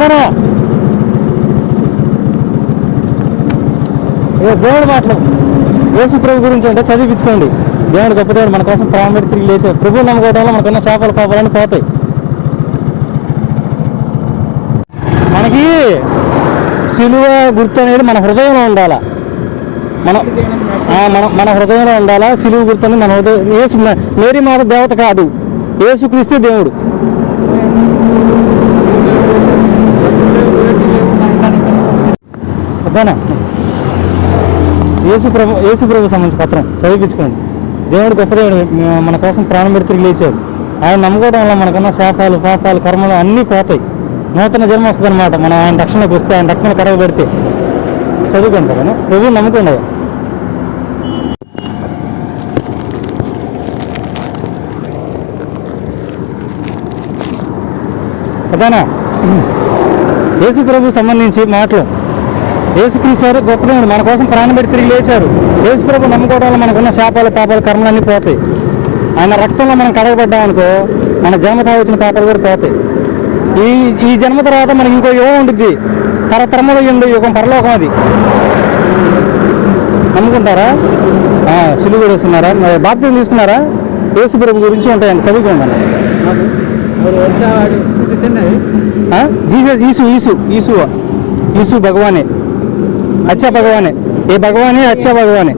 పదరా ఏ దేవుడి మాటలు. యేసుప్రభు గురించి అంటే చదివించుకోండి. దేవుడు గొప్ప దేవుడు మన కోసం ప్రాణం పెట్టి తిరిగి లేచే ప్రభు నమ్ముకోవడం వల్ల మనకున్న చేపల పాపాలని పోతాయి. మనకి సిలువ గుర్తు అనేది మన హృదయంలో ఉండాలా? మన మన మన హృదయంలో ఉండాలా? సిలువ గుర్తు అనేది మన హృదయం యేసు మేరీ మాత దేవత కాదు. యేసు క్రీస్తు దేవుడు. అదేనా యేసు ప్రభు యేసు ప్రభు సంబంధించిన పత్రం చదివించుకోండి. దేవుడు గొప్ప దేవుడు మన కోసం ప్రాణం పెడితే లేచాడు. ఆయన నమ్ముకోవడం వల్ల మనకున్న శాపాలు పాపాలు కర్మలు అన్నీ పోతాయి. నూతన జన్మ వస్తుంది అనమాట మనం ఆయన రక్షణకు వస్తే ఆయన రక్షణ కడవ పెడితే చదువుకోండి కదా. ప్రభు నమ్ముకోండి అదేనా యేసు ప్రభు సంబంధించి మాటలు. గొప్ప దేవుడు మన కోసం ప్రాణం పెట్టి తిరిగి లేచారు. యేసు ప్రభు నమ్ముకోవడం వల్ల మనకున్న శాపాలు పాపాలు కర్మలు అన్నీ పోతాయి. ఆయన రక్తంలో మనం కడగబడ్డాం అనుకో మన జన్మత వచ్చిన పాపాలు కూడా పోతాయి. ఈ ఈ జన్మ తర్వాత మనకి ఇంకో యుగం ఉంటుంది తరతరములు ఉండే యుగం పరలోకం అది. నమ్ముకుంటారా? సిలువ వేసుకున్నారా మరి బాప్తిజం తీసుకున్నారా? యేసు ప్రభు గురించి ఉంటాయండి చదువుకోండి? జీసస్ ఈసు ఈసు ఈసు ఈసు భగవానే. अच्छा भगवान है ये भगवान है अच्छा भगवान है